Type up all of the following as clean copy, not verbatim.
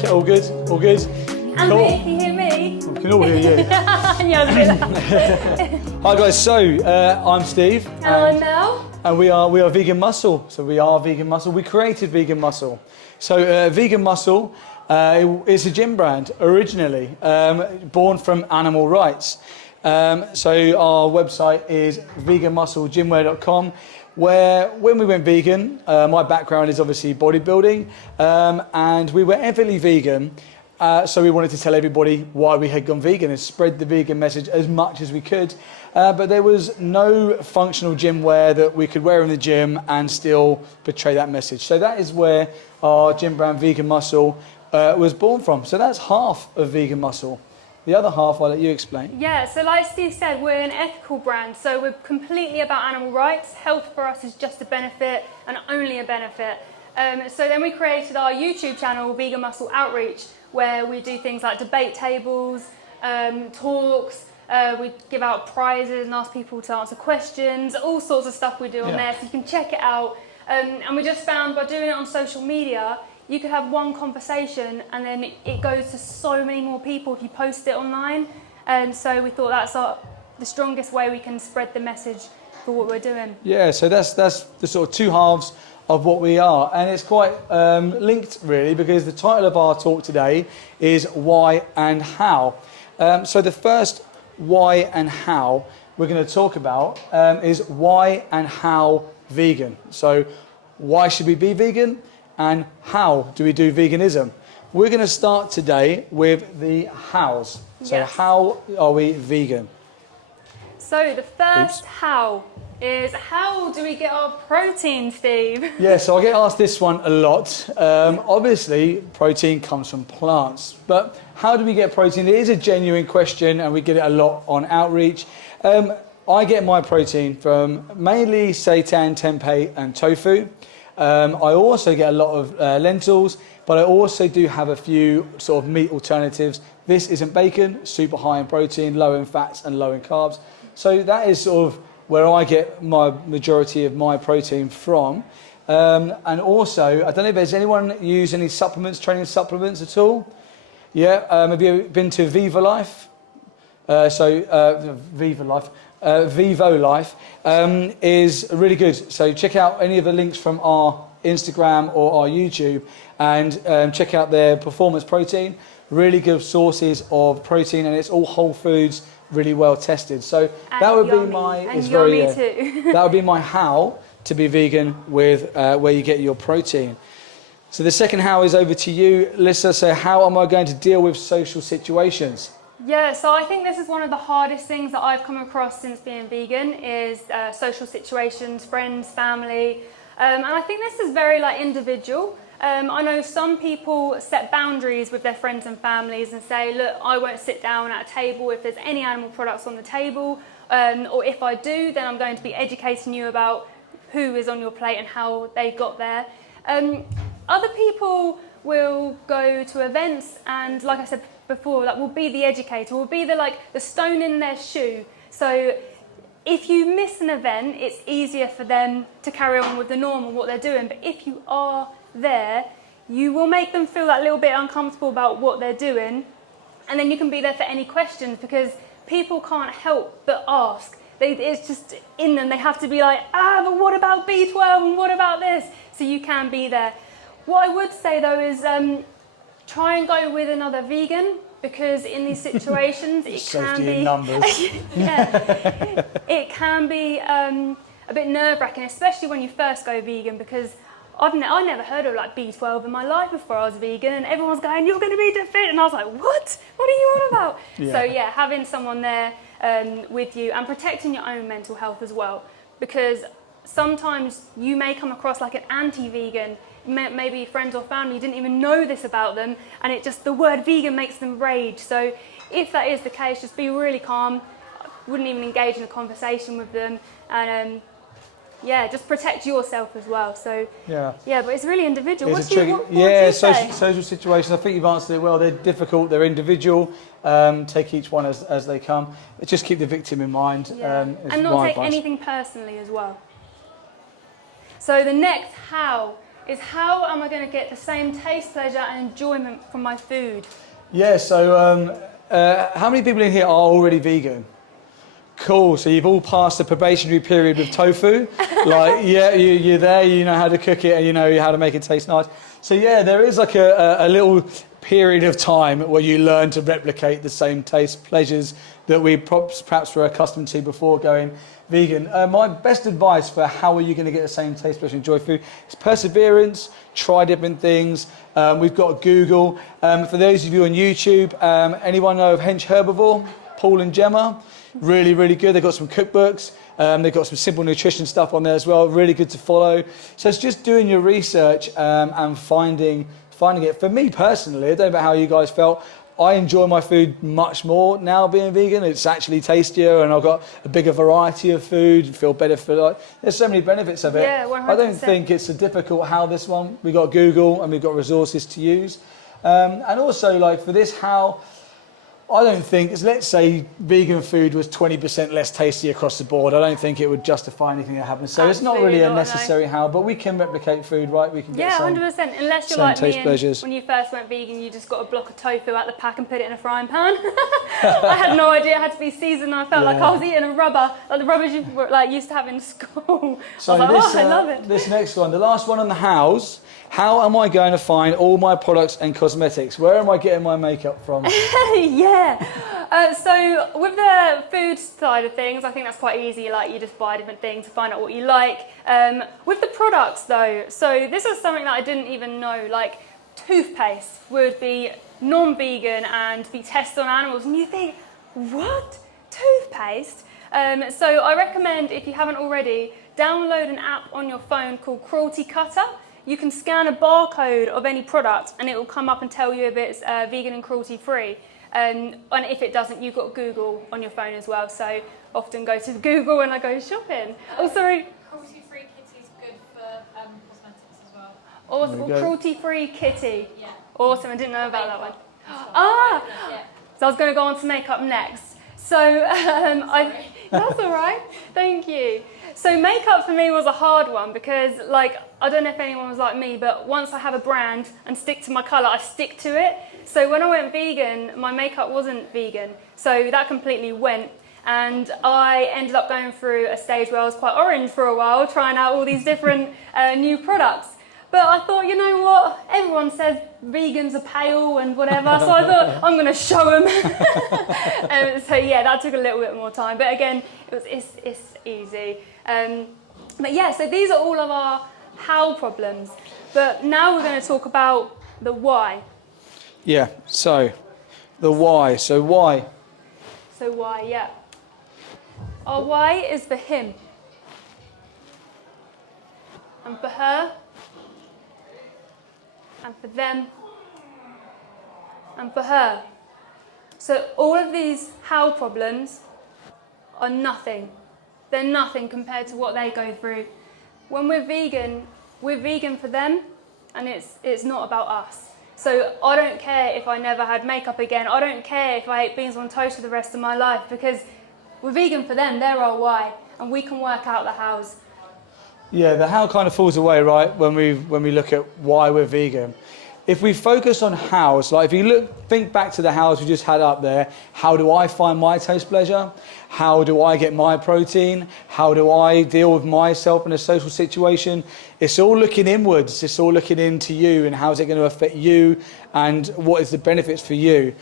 Okay, all good, all good. And Cool. me, can you hear me? We can all hear you. Yeah, a bit loud. Hi guys, so I'm Steve. And I'm Mel. And we are Vegan Muscle. So we are Vegan Muscle. We created Vegan Muscle. So Vegan Muscle is a gym brand originally, born from animal rights. So our website is veganmusclegymwear.com, where when we went vegan, my background is obviously bodybuilding, and we were heavily vegan. So we wanted to tell everybody why we had gone vegan and spread the vegan message as much as we could. But there was no functional gym wear that we could wear in the gym and still portray that message. So that is where our gym brand Vegan Muscle was born from. So that's half of Vegan Muscle. The other half, I'll let you explain. Yeah, so like Steve said, we're an ethical brand, so we're completely about animal rights. Health for us is just a benefit and only a benefit. So then we created our YouTube channel, Vegan Muscle Outreach, where we do things like debate tables, talks, we give out prizes and ask people to answer questions, all sorts of stuff we do on there, so you can check it out. And we just found by doing it on social media, you could have one conversation and then it goes to so many more people if you post it online. And so we thought that's the strongest way we can spread the message for what we're doing. Yeah, so that's the sort of two halves of what we are, and it's quite linked really, because the title of our talk today is Why and How. So the first why and how we're going to talk about is why and how vegan. So why should we be vegan and how do we do veganism? We're going to start today with the hows. So Yes. How are we vegan? So the first how is, how do we get our protein, Steve? Yeah, so I get asked this one a lot. Obviously, protein comes from plants, but how do we get protein? It is a genuine question, and we get it a lot on outreach. I get my protein from mainly seitan, tempeh, and tofu. I also get a lot of lentils, but I also do have a few sort of meat alternatives. This isn't bacon, super high in protein, low in fats, and low in carbs. So that is sort of where I get my majority of my protein from. And also, I don't know if there's anyone use any supplements, training supplements at all? Yeah, have you been to Viva Life? Viva Life, Vivo Life is really good. So check out any of the links from our Instagram or our YouTube and check out their performance protein. Really good sources of protein, and it's all whole foods, really well tested. So And that would yummy. be my. And It's yummy very. too. That would be my how to be vegan with where you get your protein. So the second how is over to you, Lisa. So how am I going to deal with social situations? Yeah, so I think this is one of the hardest things that I've come across since being vegan is social situations, friends, family. And I think this is very individual. I know some people set boundaries with their friends and families and say, look, I won't sit down at a table if there's any animal products on the table, or if I do, then I'm going to be educating you about who is on your plate and how they got there. Other people will go to events and, like I said before, will be the educator, will be the stone in their shoe. So if you miss an event, it's easier for them to carry on with the norm and what they're doing. But if you are there, you will make them feel that little bit uncomfortable about what they're doing, and then you can be there for any questions, because people can't help but ask. It's just in them. They have to be like, but what about B12 and what about this? So you can be there. What I would say though is try and go with another vegan, because in these situations it can be it can be a bit nerve-wracking, especially when you first go vegan, because I never heard of B12 in my life before I was vegan, and everyone's going, you're going to be defeated, and I was like, what are you on about? Yeah. So yeah, having someone there with you and protecting your own mental health as well, because sometimes you may come across like an anti-vegan, maybe friends or family, you didn't even know this about them, and the word vegan makes them rage. So if that is the case, just be really calm, wouldn't even engage in a conversation with them, and just protect yourself as well. So but it's really individual. What social situations, I think you've answered it well. They're difficult, they're individual. Take each one as they come. Just keep the victim in mind. And not take anything personally as well. So the next how is how am I going to get the same taste, pleasure and enjoyment from my food? Yeah, so how many people in here are already vegan? Cool, so you've all passed the probationary period with tofu. Like, yeah, you're there, you know how to cook it and you know how to make it taste nice. So yeah, there is like a little period of time where you learn to replicate the same taste, pleasures that we perhaps were accustomed to before going vegan. My best advice for how are you going to get the same taste, pleasure, enjoy food is perseverance, try different things. We've got Google. For those of you on YouTube, anyone know of Hench Herbivore? Paul and Gemma? Really, really good. They've got some cookbooks. They've got some simple nutrition stuff on there as well. Really good to follow. So it's just doing your research and finding it. For me personally, I don't know how you guys felt. I enjoy my food much more now being vegan. It's actually tastier and I've got a bigger variety of food, feel better for like, there's so many benefits of it. Yeah, 100%. I don't think it's a difficult how this one. We've got Google and we've got resources to use. And also like for this how, I don't think, let's say vegan food was 20% less tasty across the board. I don't think it would justify anything that happens. So it's not really a necessary how, but we can replicate food, right? We can get yeah, 100%. Unless you're like me and pleasures. When you first went vegan, you just got a block of tofu out the pack and put it in a frying pan. I had no idea it had to be seasoned. I felt like I was eating a rubber, like the rubbers you like used to have in school. So I was like, I love it. This next one, the last one on the hows. How am I going to find all my products and cosmetics? Where am I getting my makeup from? Yeah. So with the food side of things, I think that's quite easy. Like you just buy different things to find out what you like. With the products though, so this is something that I didn't even know. Like toothpaste would be non-vegan and be tested on animals, and you think, what? Toothpaste? So I recommend, if you haven't already, download an app on your phone called Cruelty Cutter. You can scan a barcode of any product and it will come up and tell you if it's vegan and cruelty free. And if it doesn't, you've got Google on your phone as well. So often go to Google when I go shopping. Oh, sorry. Cruelty free kitty is good for cosmetics as well. Awesome. Cruelty free kitty. Yeah. Awesome. I didn't know about that one. Ah. Yeah. So I was going to go on to makeup next. So that's all right. Thank you. So makeup for me was a hard one because, like, I don't know if anyone was like me, but once I have a brand and stick to my colour, I stick to it. So when I went vegan, my makeup wasn't vegan. So that completely went. And I ended up going through a stage where I was quite orange for a while, trying out all these different new products. But I thought, you know what? Everyone says vegans are pale and whatever, so I thought I'm going to show them. So yeah, that took a little bit more time. But again, it's easy. But yeah, so these are all of our how problems. But now we're going to talk about the why. Yeah, so the why. So why? So why, yeah. Our why is for him. And for her. And for them. And for her. So all of these how problems are nothing. They're nothing compared to what they go through. When we're vegan for them, and it's not about us. So I don't care if I never had makeup again. I don't care if I ate beans on toast for the rest of my life, because we're vegan for them, they're our why, and we can work out the hows. Yeah, the how kind of falls away, right, when we look at why we're vegan. If we focus on hows, like if you think back to the hows we just had up there, how do I find my taste pleasure? How do I get my protein? How do I deal with myself in a social situation? It's all looking inwards. It's all looking into you and how is it going to affect you and what is the benefits for you.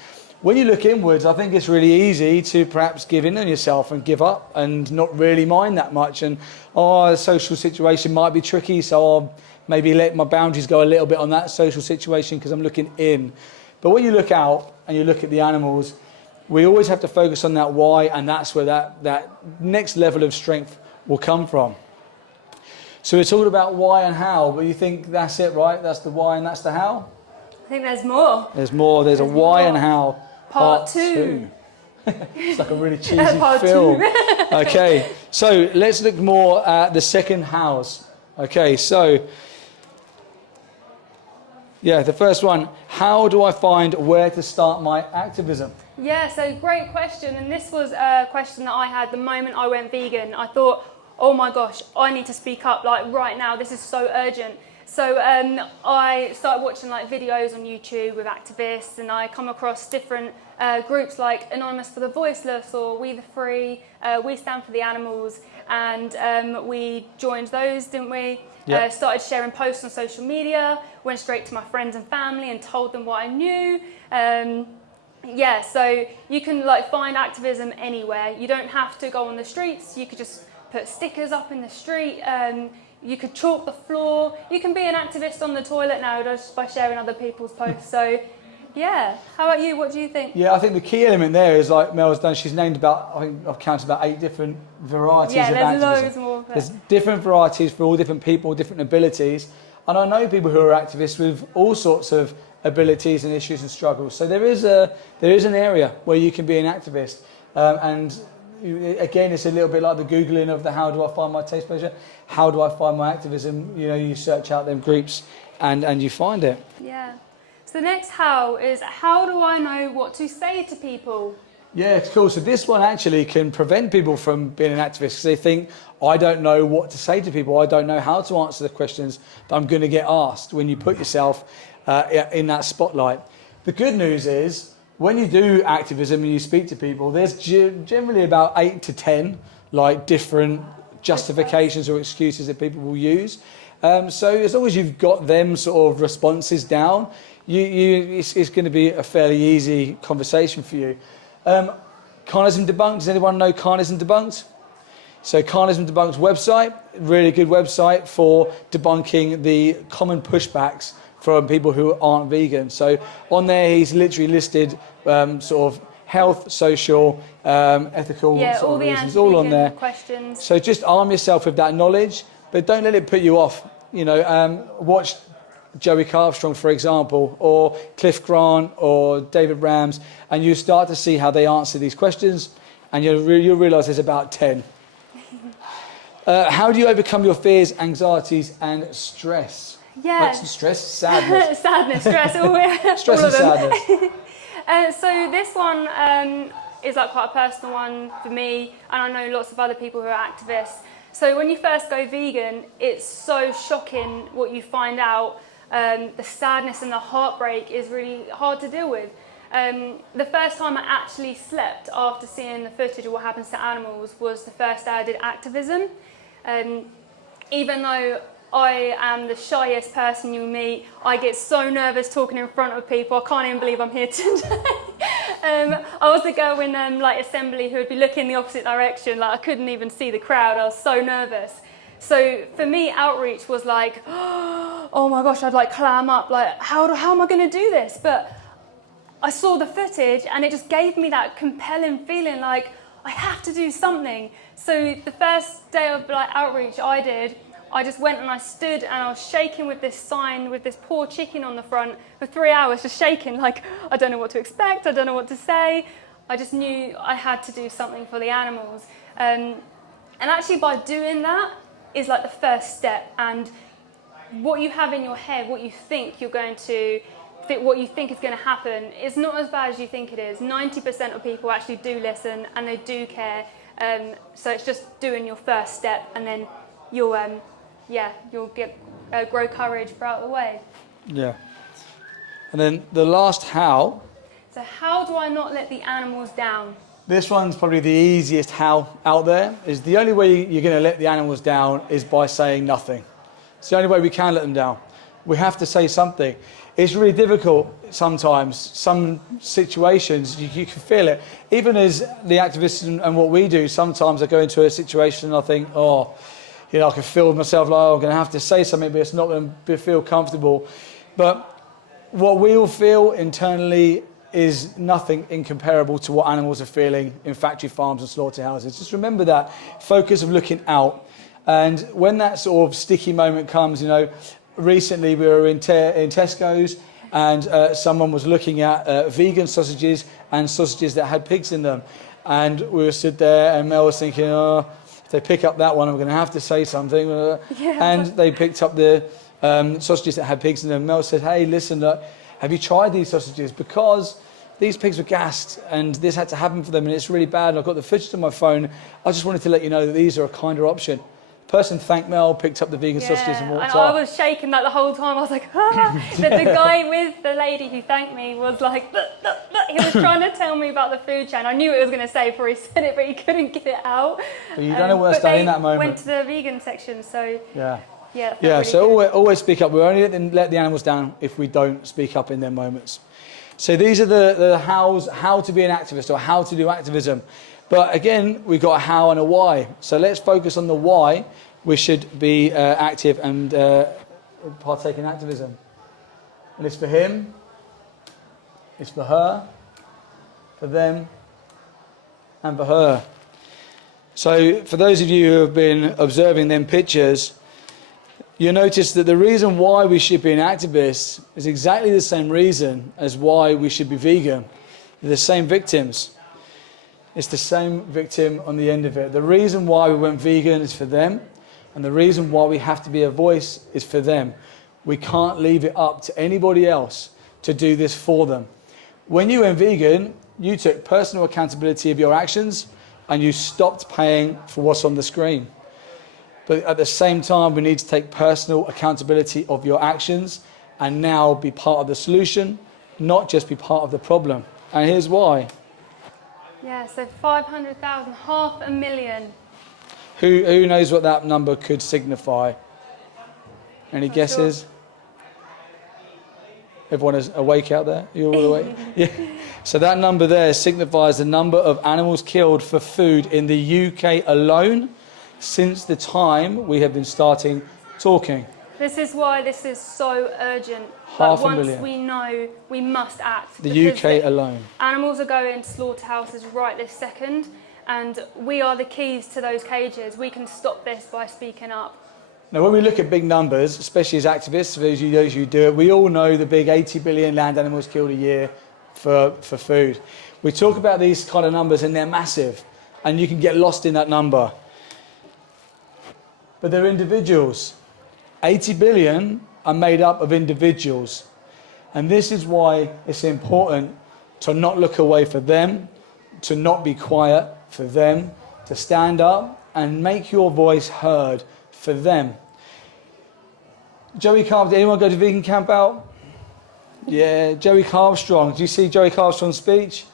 When you look inwards, I think it's really easy to perhaps give in on yourself and give up and not really mind that much. And, the social situation might be tricky, so I'll maybe let my boundaries go a little bit on that social situation because I'm looking in. But when you look out and you look at the animals, we always have to focus on that why, and that's where that next level of strength will come from. So it's all about why and how, but you think that's it, right? That's the why and that's the how? I think there's more. There's more. There's a why more. And how. Part two. It's like a really cheesy film. Okay, so let's look more at the second hows. Okay, so yeah, the first one, how do I find where to start my activism? Yeah, so great question. And this was a question that I had the moment I went vegan. I thought, oh my gosh, I need to speak up like right now. This is so urgent. So I started watching like videos on YouTube with activists, and I come across different groups like Anonymous for the Voiceless or We the Free, We Stand for the Animals, and we joined those, didn't we? Yep. Started sharing posts on social media, went straight to my friends and family and told them what I knew. Yeah, so you can like find activism anywhere. You don't have to go on the streets. You could just put stickers up in the street. You could chalk the floor. You can be an activist on the toilet now just by sharing other people's posts. So, yeah. How about you? What do you think? Yeah, I think the key element there is like Mel's done. She's named about, I think I've counted about 8 different varieties of there's activism. Loads more. There's different varieties for all different people, different abilities. And I know people who are activists with all sorts of abilities and issues and struggles. So there is an area where you can be an activist. Again, it's a little bit like the Googling of the how do I find my taste pleasure? How do I find my activism? You know, you search out them groups and you find it. Yeah. So the next how is, how do I know what to say to people? Yeah, it's cool. So this one actually can prevent people from being an activist because they think, I don't know what to say to people. I don't know how to answer the questions that I'm going to get asked when you put yourself in that spotlight. The good news is, when you do activism and you speak to people, there's generally about 8 to 10 like different justifications or excuses that people will use. So as long as you've got them sort of responses down, it's going to be a fairly easy conversation for you. Carnism Debunked, does anyone know Carnism Debunked? So Carnism Debunked's website, really good website for debunking the common pushbacks from people who aren't vegan. So on there, he's literally listed sort of health, social, ethical sort of reasons, all on there. Questions. So just arm yourself with that knowledge, but don't let it put you off. You know, watch Joey Carstrong, for example, or Cliff Grant, or David Rams, and you start to see how they answer these questions, and you'll realise there's about 10. How do you overcome your fears, anxieties, and stress? Yeah. Stress, sadness. Sadness, stress, Stress all and of them. sadness. So this one is like quite a personal one for me, and I know lots of other people who are activists. So when you first go vegan, it's so shocking what you find out. The sadness and the heartbreak is really hard to deal with. The first time I actually slept after seeing the footage of what happens to animals was the first day I did activism. Even though I am the shyest person you'll meet, I get so nervous talking in front of people. I can't even believe I'm here today. I was the girl in like assembly who would be looking the opposite direction. Like I couldn't even see the crowd. I was so nervous. So for me, outreach was like, oh my gosh, I'd like clam up. Like how am I going to do this? But I saw the footage and it just gave me that compelling feeling like I have to do something. So the first day of like outreach I just went and I stood and I was shaking with this sign with this poor chicken on the front for 3 hours, just shaking like I don't know what to expect, I don't know what to say. I just knew I had to do something for the animals. And actually by doing that is like the first step, and what you have in your head, what you think you're going to what you think is going to happen is not as bad as you think it is. 90% of people actually do listen and they do care. So it's just doing your first step, and then you'll get grow courage throughout the way. Yeah. And then the last how. So how do I not let the animals down? This one's probably the easiest how out there. Is the only way you're going to let the animals down is by saying nothing. It's the only way we can let them down. We have to say something. It's really difficult sometimes. Some situations, you can feel it. Even as the activists and what we do, sometimes I go into a situation and I think, I can feel myself like, I'm going to have to say something, but it's not going to feel comfortable. But what we all feel internally is nothing incomparable to what animals are feeling in factory farms and slaughterhouses. Just remember that focus of looking out. And when that sort of sticky moment comes, recently we were in Tesco's and someone was looking at vegan sausages and sausages that had pigs in them. And we were stood there and Mel was thinking, if they pick up that one, I'm going to have to say something. Yeah. And they picked up the sausages that had pigs in them. Mel said, hey, listen, have you tried these sausages? Because these pigs were gassed and this had to happen for them and it's really bad. And I've got the footage on my phone. I just wanted to let you know that these are a kinder option. Person thanked Mel, picked up the vegan sausages and walked I off. was shaking like the whole time. I was like, ah. The guy with the lady who thanked me was like, he was trying to tell me about the food chain. I knew what he was going to say before he said it, but he couldn't get it out. But you don't know what's done in that moment. Went to the vegan section, so Yeah. yeah. That felt Yeah, really so good. always speak up. We only let the animals down if we don't speak up in their moments. So these are the how to be an activist or how to do activism. But again, we've got a how and a why. So let's focus on the why we should be active and partake in activism. And it's for him, it's for her, for them, and for her. So for those of you who have been observing them pictures, you'll notice that the reason why we should be an activist is exactly the same reason as why we should be vegan. They're the same victims. It's the same victim on the end of it. The reason why we went vegan is for them, and the reason why we have to be a voice is for them. We can't leave it up to anybody else to do this for them. When you went vegan, you took personal accountability of your actions and you stopped paying for what's on the screen. But at the same time, we need to take personal accountability of your actions and now be part of the solution, not just be part of the problem. And here's why. Yeah, so 500,000, 500,000. Who knows what that number could signify? Any guesses? Everyone is awake out there? You're all awake? Yeah. So that number there signifies the number of animals killed for food in the UK alone since the time we have been starting talking. This is why this is so urgent. Half a Once million. we know, we must act. The because UK alone. Animals are going to slaughterhouses right this second, and we are the keys to those cages. We can stop this by speaking up. Now, when we look at big numbers, especially as activists, for those of you who do it, we all know the big 80 billion land animals killed a year for food. We talk about these kind of numbers and they're massive, and you can get lost in that number. But they're individuals. 80 billion are made up of individuals. And this is why it's important to not look away for them, to not be quiet for them, to stand up and make your voice heard for them. Joey Carb, did anyone go to vegan camp out? Yeah, Joey Carbstrong. Do you see Joey Carbstrong's speech?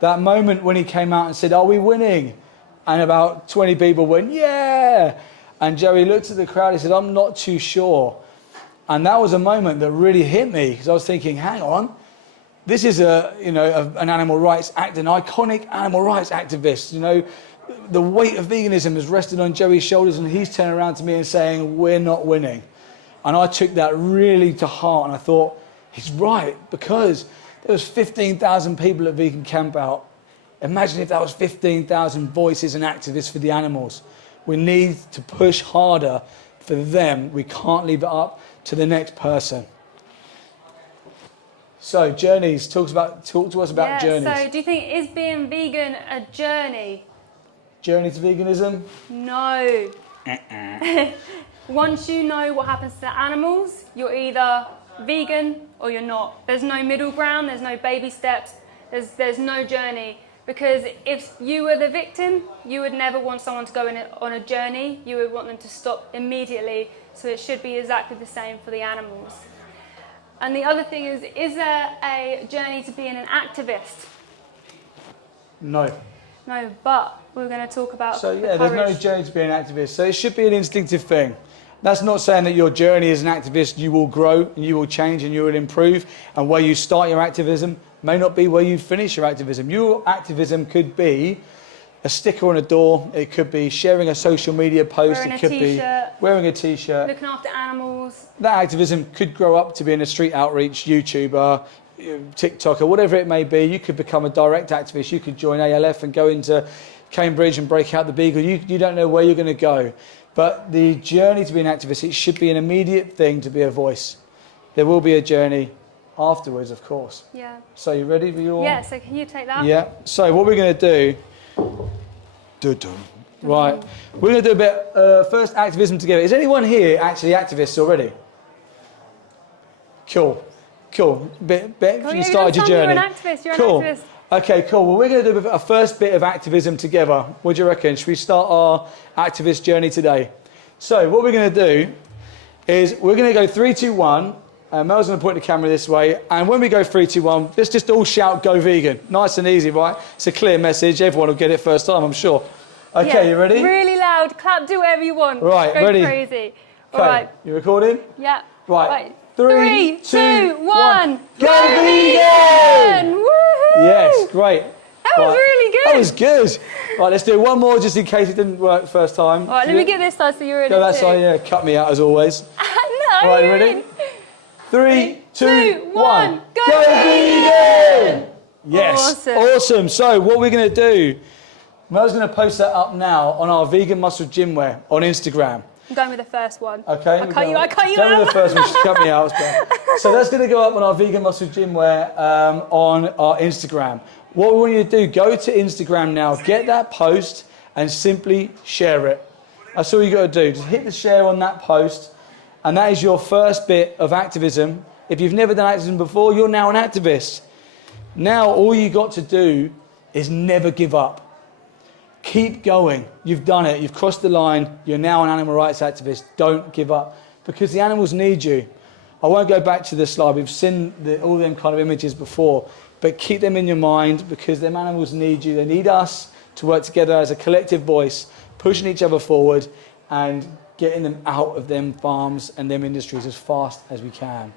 That moment when he came out and said, "Are we winning?" And about 20 people went, "Yeah!" And Joey looked at the crowd, he said, "I'm not too sure." And that was a moment that really hit me, because I was thinking, hang on, this is an animal rights act, an iconic animal rights activist. You know, the weight of veganism has rested on Joey's shoulders, and he's turning around to me and saying, "We're not winning." And I took that really to heart, and I thought, he's right, because there was 15,000 people at Vegan Camp Out. Imagine if that was 15,000 voices and activists for the animals. We need to push harder for them. We can't leave it up to the next person. So, journeys. Talk to us about journeys. So do you think, is being vegan a journey? Journey to veganism? No. Once you know what happens to the animals, you're either vegan or you're not. There's no middle ground, there's no baby steps, there's no journey. Because if you were the victim, you would never want someone to go on a journey. You would want them to stop immediately. So it should be exactly the same for the animals. And the other thing is there a journey to being an activist? No. No, but we're going to talk about So the yeah, there's no courage. journey to be an activist. So it should be an instinctive thing. That's not saying that your journey as an activist, you will grow and you will change and you will improve. And where you start your activism may not be where you finish your activism. Your activism could be a sticker on a door. It could be sharing a social media post. Wearing It a could be t-shirt. wearing a t-shirt. Looking after animals. That activism could grow up to being a street outreach YouTuber, TikToker, whatever it may be. You could become a direct activist. You could join ALF and go into Cambridge and break out the Beagle. You don't know where you're going to go. But the journey to be an activist, it should be an immediate thing to be a voice. There will be a journey afterwards, of course. Yeah. So you ready for your... Yeah, so can you take that? Yeah. So what we're going to do... Right. We're going to do a bit first activism together. Is anyone here actually activists already? Cool. Well, You started your journey. You're an activist. You're Cool. an activist. Okay, cool. Well, we're going to do a first bit of activism together. What do you reckon? Should we start our activist journey today? So what we're going to do is we're going to go 3, 2, 1. Mel's going to point the camera this way, and when we go 3, 2, 1, let's just all shout "Go vegan!" Nice and easy, right? It's a clear message. Everyone will get it first time, I'm sure. Okay, Yeah, you ready? Really loud. Clap. Do whatever you want. Right, Go ready? crazy. All Okay, right. you recording? Yeah. Right. 3, 2, 1. Go vegan! Woohoo! Yes, great. That was really good. That was good. Right, let's do one more just in case it didn't work first time. All right, let me get this side so you're in Go it that too. side, yeah. Cut me out as always. No, Right, you're ready? in. 3, 2, 1. Go vegan! Yes, Awesome. awesome. So what we're going to do, Mel's going to post that up now on our Vegan Muscle Gym Wear on Instagram. I'm going with the first one. Okay. I cut you Go out. with the first one. She cut me out. So that's going to go up on our Vegan Muscle Gym Wear on our Instagram. What we want you to do, go to Instagram now, get that post, and simply share it. That's all you got to do. Just hit the share on that post, and that is your first bit of activism. If you've never done activism before, you're now an activist. Now all you got to do is never give up. Keep going. You've done it. You've crossed the line. You're now an animal rights activist. Don't give up, because the animals need you. I won't go back to this slide. We've seen all them kind of images before, but keep them in your mind, because them animals need you. They need us to work together as a collective voice, pushing each other forward and getting them out of them farms and them industries as fast as we can.